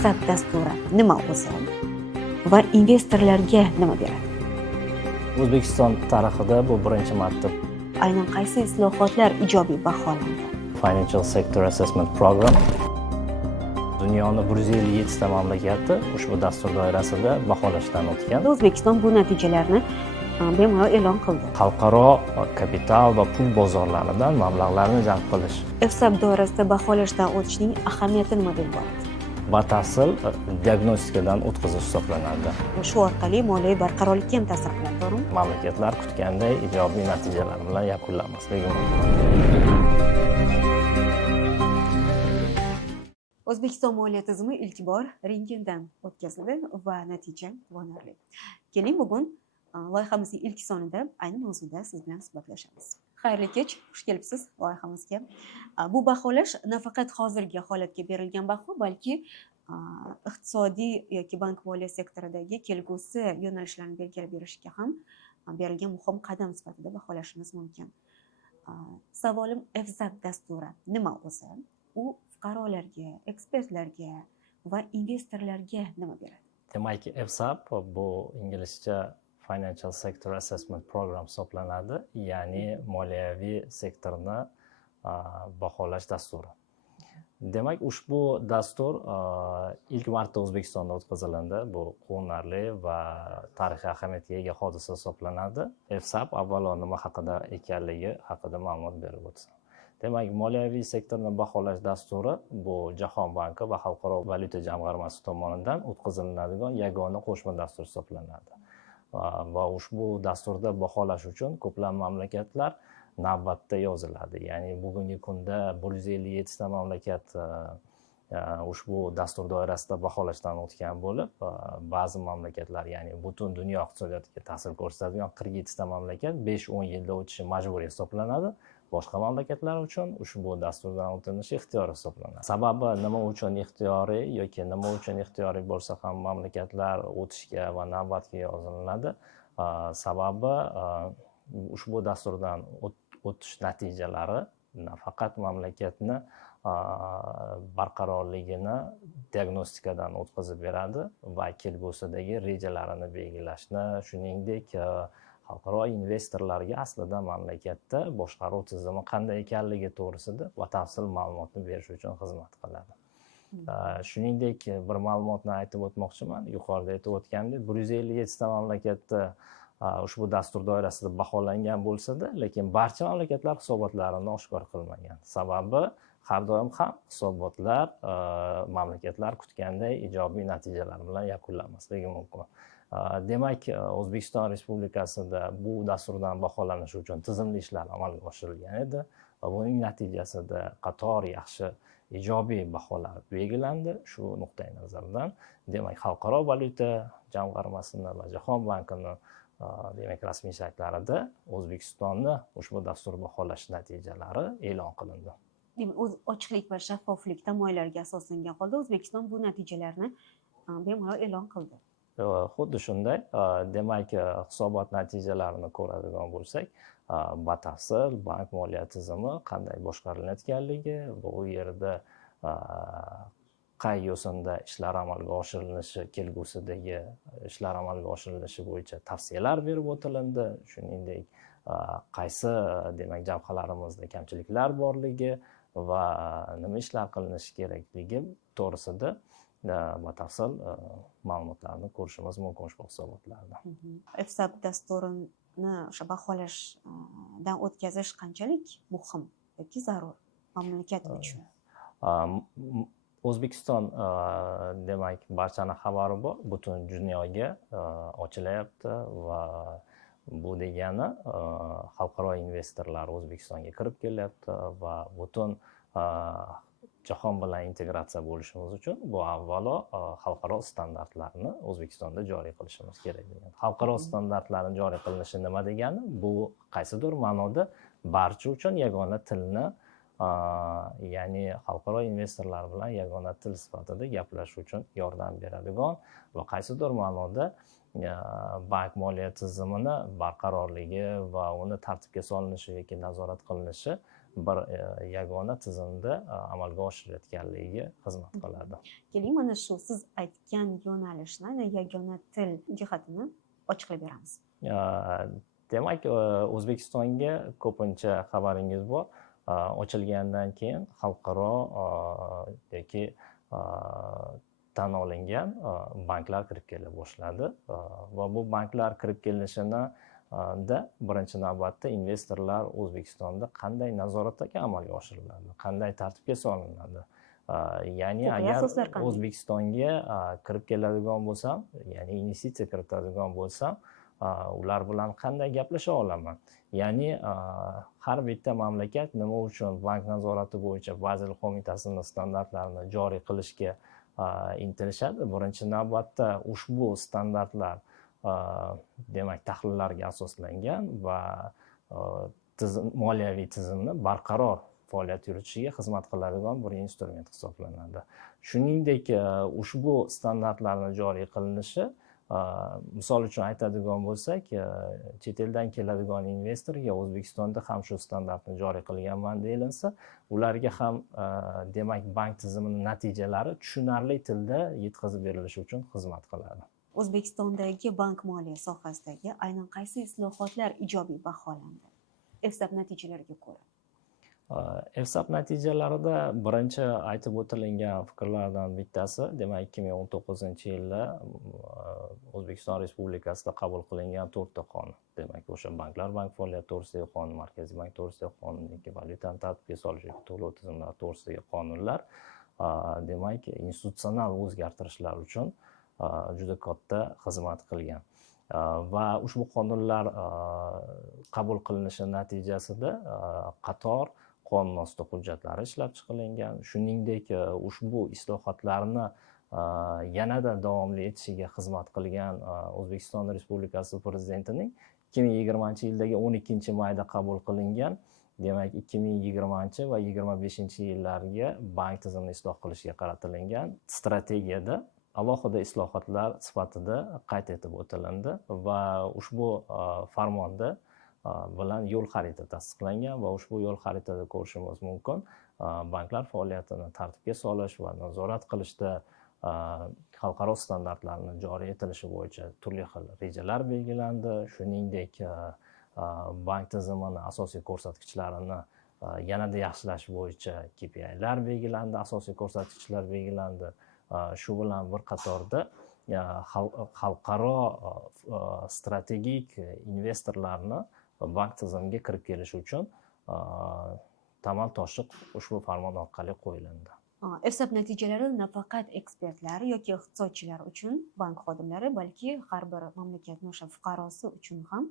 EFSAP dasturi nima o'zi va investorlarga nima beradi? O'zbekiston tarixida bu birinchi marta Aynan qaysi islohotlar ijobiy baholandi? Financial Sector Assessment Program dunyoni 157 ta mamlakati ushbu dastur doirasida baholashdan o'tgan. O'zbekiston bu natijalarni bemalol e'lon qildi. Xalqaro kapital va pul bozorlaridan mablag'larni jalb qilish, EFSAP doirasida baholashdan o'tishning ahamiyati nimada iborat? batafsil diagnostikadan o'tkazish hisoblanadi. Shu orqali moliyaviy barqarorlikka ham ta'sir qiladi, to'g'rimi? Mamlakatlar kutganday ijobiy natijalar bilan yakunlanmasligi mumkin. O'zbekiston moliya tizimi ilk bor rentgendan o'tkazildi va natija quvonarli. Keling, bugun loyihamizning ilk sonida ayni mavzuda siz bilan suhbatlashamiz. Xayrli kech, xush kelibsiz loyihamizga. Bu baholash nafaqat hozirgi holatga berilgan baho, balki iqtisodiy yoki bank moliya sektoridagi kelgusi yo'nalishlarni belgilab berishga ham berilgan muhim qadam sifatida baholashimiz mumkin. Savolim, EFSAP dasturi nima o'zi? U fuqarolarga, ekspertlarga va investorlarga nima beradi? Demak, EFSAP bu inglizcha Financial Sector Assessment Program hisoblanadi, ya'ni moliyaviy sektorni baholash dasturi. Demak, ushbu dastur ilk marta O'zbekistonda o'tkazildi. Bu quvonarli va tarixiy ahamiyatga ega hodisa hisoblanadi. EFSAP avvalo nima haqida ekanligi haqida ma'lumot berib o'tsin. Demak, moliyaviy sektorni baholash dasturi bu Jahon banki va Xalqaro valyuta jamg'armasi tomonidan o'tkaziladigan yagona qo'shma dastur hisoblanadi. Va ushbu dasturda baholash uchun ko'plab mamlakatlar navbatda yoziladi. Ya'ni bugungi kunda 157 ta mamlakat ushbu dastur doirasida baholashdan o'tgan bo'lib, ba'zi mamlakatlar, ya'ni butun dunyo iqtisodiyotiga ta'sir ko'rsatadigan 47 ta mamlakat 5-10 yilda o'tishi majburiy hisoblanadi. Boshqa mamlakatlar uchun ushbu dasturdan o'tilishi ixtiyoriy hisoblanadi. Sababi nima uchun ixtiyoriy yoki nima uchun ixtiyoriy bo'lsa ham mamlakatlar o'tishga va navbatga yozilinadi? Sababi ushbu dasturdan o'tish natijalari nafaqat mamlakatni barqarorligini diagnostikadan o'tkazib beradi va kelgusidagi rejalarini belgilashni, shuningdek xalqaro investorlarga aslida mamlakatda boshqaruv tizimi qanday ekanligi to'g'risida batafsil ma'lumotni berish uchun xizmat qiladi. Shuningdek, bir ma'lumotni aytib o'tmoqchiman. Yuqorida aytib o'tgandek, 157 ta mamlakatda ushbu dastur doirasida baholangan bo'lsa-da, lekin barcha mamlakatlar hisobotlarini oshkor qilmagan. Sababi har doim ham hisobotlar mamlakatlar kutganday ijobiy natijalar bilan yakunlanmasligi mumkin. Demak, O'zbekiston Respublikasida bu dasturdan baholanish uchun tizimli ishlar amalga oshirilgan edi va buning natijasida qator yaxshi ijobiy baholar belgilandi. Shu nuqtai nazardan, demak, Xalqaro valyuta jamg'armasini va Jahon bankini demak rasmiy saytlarida O'zbekistonni ushbu dastur baholash natijalari e'lon qilindi. O'z ochiqlik va shaffoflik tamoyillariga asoslangan holda O'zbekiston bu natijalarni bemalol e'lon qildi. Xuddi shunday. Demak, hisobot natijalarini ko'radigan bo'lsak, batafsil bank moliya tizimi qanday boshqarilayotganligi, bu yerda qay yo'sinda ishlar amalga oshirilishi, kelgusidagi ishlar amalga oshirilishi bo'yicha tavsiyalar berib o'tilindi. Shuningdek, qaysi demak jabhalarimizda kamchiliklar borligi va nima ishlar qilinishi kerakligi to'g'risida batafsil ma'lumotlarni ko'rishimiz mumkin ushbu hisobotlarda. EFSAP dasturini o'sha baholashdan o'tkazish qanchalik muhim yoki zarur mamlakat uchun? O'zbekiston demak barchani xabari bor, butun dunyoga ochilyapti va bu degani xalqaro investorlar O'zbekistonga kirib kelyapti va butun jahon bilan integratsiya bo'lishimiz uchun bu avvalo xalqaro standartlarni O'zbekistonda joriy qilishimiz kerak degan. Xalqaro standartlarning joriy qilinishi nima degani? Bu qaysidir ma'noda barcha uchun yagona tilni, ya'ni xalqaro investorlar bilan yagona til sifatida gaplashish uchun yordam beradigan va qaysidir ma'noda bank moliya tizimini barqarorligi va uni tartibga solinishi yoki nazorat qilinishi bir yagona tizimda amalga oshirayotganligiga xizmat qiladi. Keling, mana shu siz aytgan yo'nalishni, yagona til jihatini ochiqlab beramiz. Demak, O'zbekistonga ko'pincha xabaringiz bor, ochilgandan keyin xalqaro yoki tan olingan banklar kirib kela boshladi va bu banklar kirib kelishini birinchi navbatda investorlar O'zbekistonda qanday nazoratga amalga oshiriladi, qanday tartibga solinadi. Ya'ni agar O'zbekistonga kirib keladigan bo'lsam, ya'ni investitsiya kiritadigan bo'lsam, ular bilan qanday gaplasha olaman? Ya'ni har bitta mamlakat nima uchun bank nazorati bo'yicha Bazel qo'mitasining standartlarini joriy qilishga intilishadi? Birinchi navbatda ushbu standartlar demak tahlillarga asoslangan va moliyaviy tizimni barqaror faoliyat yuritishiga xizmat qiladigan bir instrument hisoblanadi. Shuningdek, ushbu standartlarning joriy qilinishi, misol uchun aytadigan bo'lsak, chet eldan keladigan investorga O'zbekistonda ham shu standartni joriy qilganman deyilinsa, ularga ham demak bank tizimining natijalari tushunarli tilda yetkazib berilishi uchun xizmat qiladi. O'zbekistondagi bank moliya sohasidagi aynan qaysi islohotlar ijobiy baholandi? EFSAP natijalariga ko'ra. EFSAP natijalarida birinchi aytib o'tilgan fikrlardan bittasi, demak 2019-yilda O'zbekiston Respublikasida qabul qilingan 4 ta qonun. Demak, o'sha banklar bank faoliyati to'g'risidagi qonun, Markaziy bank to'g'risidagi qonun, valyutani tartibga solish, to'lov tizimlari to'g'risidagi qonunlar, demak, institutsional o'zgartirishlar uchun juda katta xizmat qilgan. Va ushbu qonunlar qabul qilinishi natijasida qator qonun osti hujjatlari ishlab chiqarilgan. Shuningdek, ushbu islohotlarni yanada davomli etishiga xizmat qilgan O'zbekiston Respublikasi Prezidentining 2020-yildagi 12-mayda qabul qilingan, demak 2020 va 2025-yillarga bank tizimini isloh qilishga qaratilgan strategiyada alohida islohotlar sifatida qayd etib o'tilindi va ushbu farmonda bilan yo'l xarita tasdiqlangan va ushbu yo'l xaritada ko'rishimiz mumkin, banklar faoliyatini tartibga solish va nazorat qilishda xalqaro standartlarni joriy etilishi bo'yicha turli xil rejalar belgilandi. Shuningdek, bank tizimini asosiy ko'rsatkichlarini yanada yaxshilash bo'yicha KPIlar belgilandi, asosiy ko'rsatkichlar belgilandi. Shu bilan bir qatorda xalqaro strategik investorlarni bank tizimiga kirib kelishi uchun tamal toshi ushbu farmon orqali qo'yiladi. EFSAP natijalari nafaqat ekspertlar yoki iqtisodchilar uchun, bank xodimlari, balki har bir mamlakatning o'sha fuqarosi uchun ham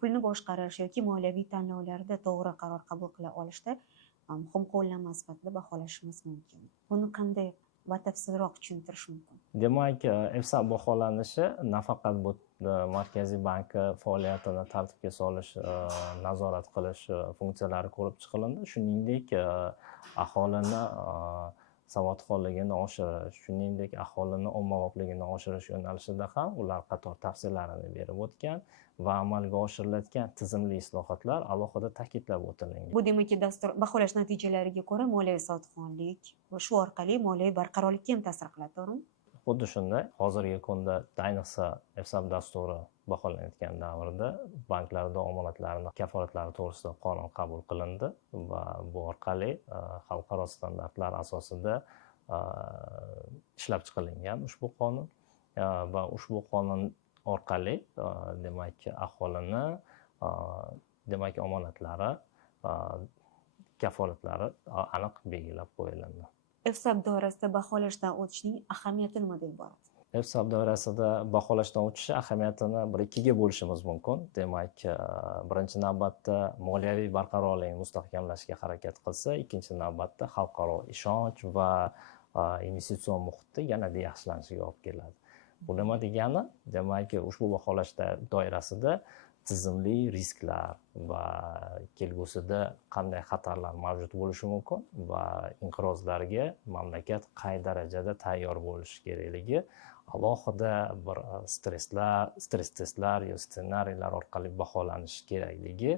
pulni boshqarish yoki moliyaviy tanlovlarda to'g'ri qaror qabul qila olishda muhim qo'llanma sifatida baholashimiz mumkin. Buni qanday batafsilroq tushuntirish mumkin? Demak, EFSAP baholanishi nafaqat bu Markaziy bank faoliyatini tartibga solish, nazorat qilish funksiyalari ko'rib chiqilindi. Shuningdek, aholini savodxonligini oshirish, shuningdek aholini ommabopligini oshirish yo'nalishida ham ular qator tavsiyalarini berib o'tgan va amalga oshirilayotgan tizimli islohotlar alohida ta'kidlab o'tilgan. Bu demakki dastur baholash natijalariga ko'ra moliyaviy savodxonlik va shu orqali moliyaviy barqarorlikka ham ta'sir qiladi, to'g'rimi? Xuddi shunday, hozirgi kunda ayniqsa EFSAP dasturi baholanayotgan davrda banklarda omonatlarni kafolatlari to'g'risida qonun qabul qilindi va bu orqali xalqaro standartlar asosida ishlab chiqarilgan ushbu qonun va ushbu qonun orqali demak aholini demak omonatlari kafolatlari aniq belgilab qo'yiladi. EFSAP doirasida baholashdan o'tishning ahamiyati nima deb boradi? EFSAP doirasida baholashdan o'tishi ahamiyatini bir ikkiga bo'lishimiz mumkin. Demak, birinchi navbatda moliyaviy barqarorlikni mustahkamlashga harakat qilsa, ikkinchi navbatda xalqaro ishonch va investitsion muhitni yanada yaxshilanishiga olib keladi. Bu nima degani? Demak, ushbu baholash doirasida tizimli risklar va kelgusida qanday xatarlar mavjud bo'lishi mumkin va inqirozlarga mamlakat qay darajada tayyor bo'lishi kerakligi alohida bir stres testlar yoki ssenariylar orqali baholanishi kerakligi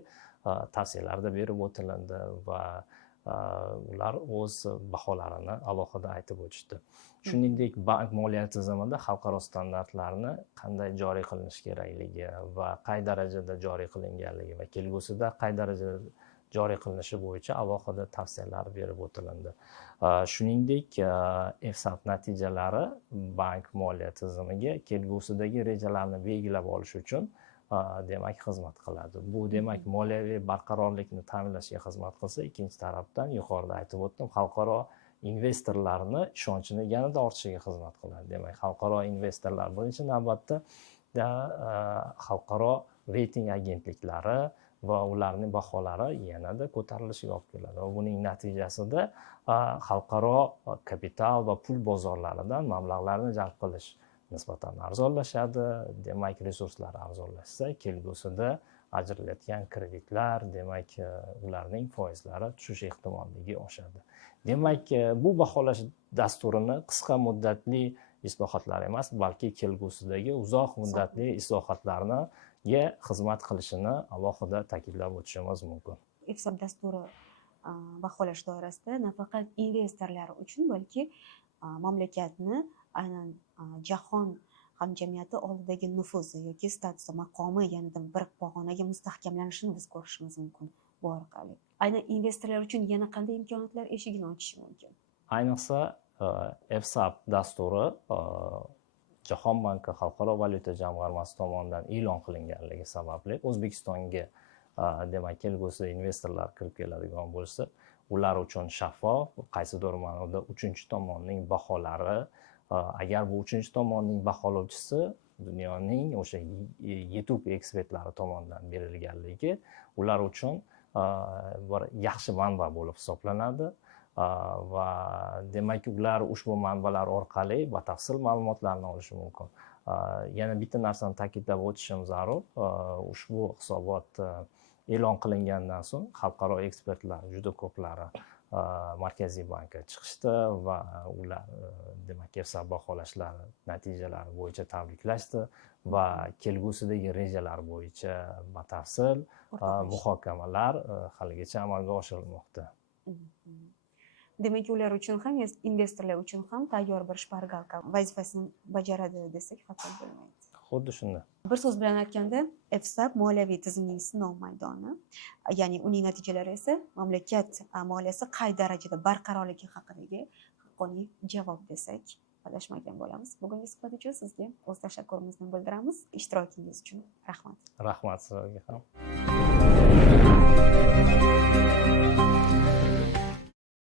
tavsiyalarda berib o'tilindi va ular o'z baholarini alohida aytib o'tishdi. Shuningdek, bank moliya tizimida xalqaro standartlarni qanday joriy qilinishi kerakligi va qay darajada joriy qilinganligi va kelgusida qay darajada joriy qilinishi bo'yicha alohida tavsiyalar berib o'tilindi. Shuningdek, EFSAP natijalari bank moliya tizimiga kelgusidagi rejalarni belgilab olish uchun demak xizmat qiladi. Bu demak moliyaviy barqarorlikni ta'minlashga xizmat qilsa, ikkinchi tarafdan yuqorida aytib o'tdim, xalqaro investorlarni ishonchini yanada ortishiga xizmat qiladi. Demak, xalqaro investorlar birinchi navbatda xalqaro reyting agentliklari va ularning baholari yanada ko'tarilishiga olib keladi. Va buning natijasida xalqaro kapital va pul bozorlaridan mablag'larni jalb qilish nisbatan arzonlashadi. Demak, resurslar arzonlashsa, kelgusida ajralayotgan kreditlar, demak, ularning foizlari tushish ehtimolligi oshadi. Demak, bu baholash dasturini qisqa muddatli islohotlar emas, balki kelgusidagi uzoq muddatli islohotlarga xizmat qilishini alohida ta'kidlab o'tishimiz mumkin. EFSAP dasturi baholash doirasida nafaqat investorlar uchun, balki mamlakatni aynan jahon hamjamiyati oldidagi nufuzi yoki statusi, maqomi yanada bir pog'onaga mustahkamlanishini biz ko'rishimiz mumkin bu orqali. Aynan investorlar uchun yana qanday imkoniyatlar eshigini ochishi mumkin? Ayniqsa EFSAP dasturi Jahon banki Xalqaro valyuta jamg'armasi tomonidan e'lon qilinganligi sababli O'zbekistonga demak kelgusida investorlar kirib keladigan bo'lsa, ular uchun shaffof, qaysidir ma'noda uchinchi tomonning baholari, agar bu uchinchi tomonning baholovchisi dunyoning o'sha yetuk ekspertlari tomonidan berilganligi ular uchun bir yaxshi manba bo'lib hisoblanadi. Va demak, ular ushbu manbalar orqali batafsil ma'lumotlarni olishi mumkin. Yana bitta narsani ta'kidlab o'tishim zarur. Ushbu hisobot e'lon qilingandan so'ng xalqaro ekspertlar juda ko'plari Markaziy bankka chiqishdi va ular demak EFSAP baholashlari natijalari bo'yicha tabriklashdi va kelgusidagi rejalar bo'yicha batafsil muhokamalar haligacha amalga oshirilmoqda. Demak, ular uchun ham, investorlar uchun ham tayyor bir shpargalka vazifasini bajaradi desak xato bo'lmaydi. Xuddi shunday. Bir so'z bilan aytganda, EFSAP moliyaviy tizimning sinov maydoni, ya'ni uning natijalari esa mamlakat moliyasi qay darajada barqarorligi haqidagi haqqoniy javob desak adashmagan bo'lamiz. Bugungi suhbat uchun sizga o'z tashakkurimizni bildiramiz. Ishtirokingiz uchun rahmat. Rahmat sizlarga ham.